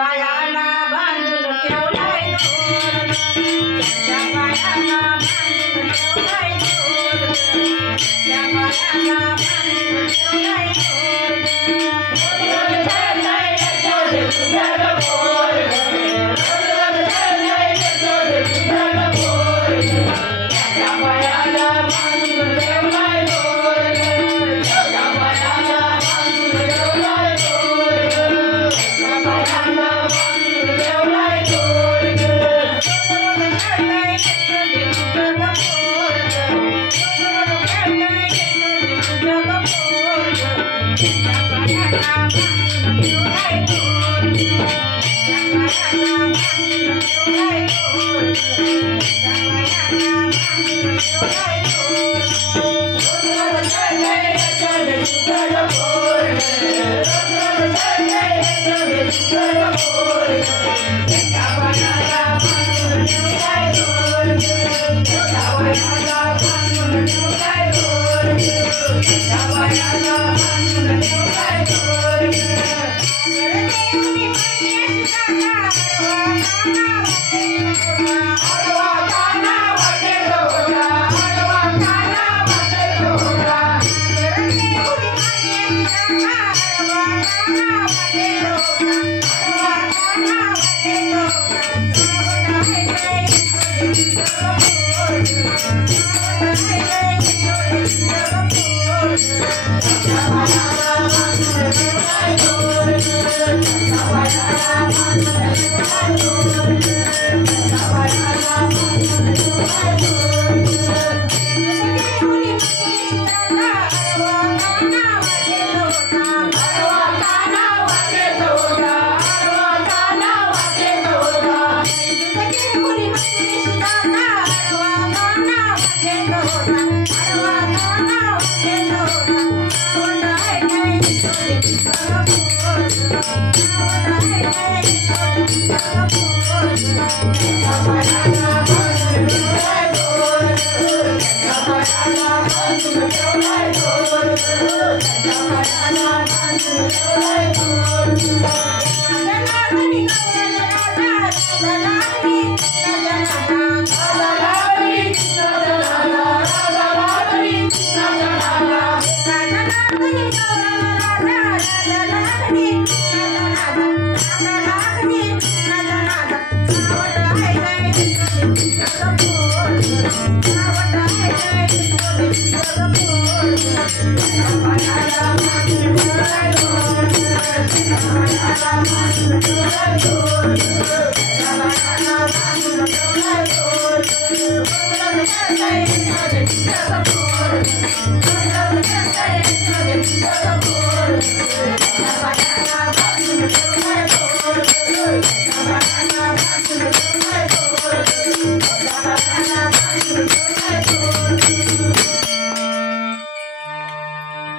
पायाला बांधून ठेवलाय दोर, त्याच्या पायाला बांधून ठेवलाय दोर, त्याच्या पायाला बांधून ठेवलाय दोर. रोज खेळलाय यशोदे तुझा ग पोर, रोज खेळलाय यशोदे तुझा ग पोर, त्याच्या पायाला बांधून ठेवलाय दोर, त्याच्या पायाला बांधून ठेवलाय दोर, त्याच्या पायाला बांधून ठेवलाय दोर. रोज खेळलाय यशोदे तुझा ग पोर, रोज खेळलाय यशोदे तुझा ग पोर, त्याच्या पायाला बांधून ठेवलाय दोर, त्याच्या पायाला बांधून ठेवलाय दोर, त्याच्या पायाला बांधून ठेवलाय दोर. रोज खेळलाय यशोदे तुझा ग पोर, रोज खेळलाय यशोदे तुझा ग पोर, त्याच्या पायाला बांधून ठेवलाय दोर, त्याच्या पायाला बांधून ठेवलाय दोर, त्याच्या पायाला बांधून ठेवलाय दोर. आडवा काना वाटेल होता, आडवा काना वाटेल होता, आडवा काना वाटेल होता, आडवा काना वाटेल होता. त्याच्या पायाला बांधून ठेवलाय दोर, त्याच्या पायाला बांधून ठेवलाय दोर, त्याच्या पायाला बांधून ठेवलाय दोर. आडवा काना वाटेल होता, आडवा काना वाटेल होता, आडवा काना वाटेल होता, आडवा काना वाटेल होता, आडवा काना वाटेल होता. त्याच्या पायाला बांधून ठेवलाय दोर, त्याच्या पायाला बांधून ठेवलाय दोर, त्याच्या पायाला बांधून ठेवलाय दोर. Thank you.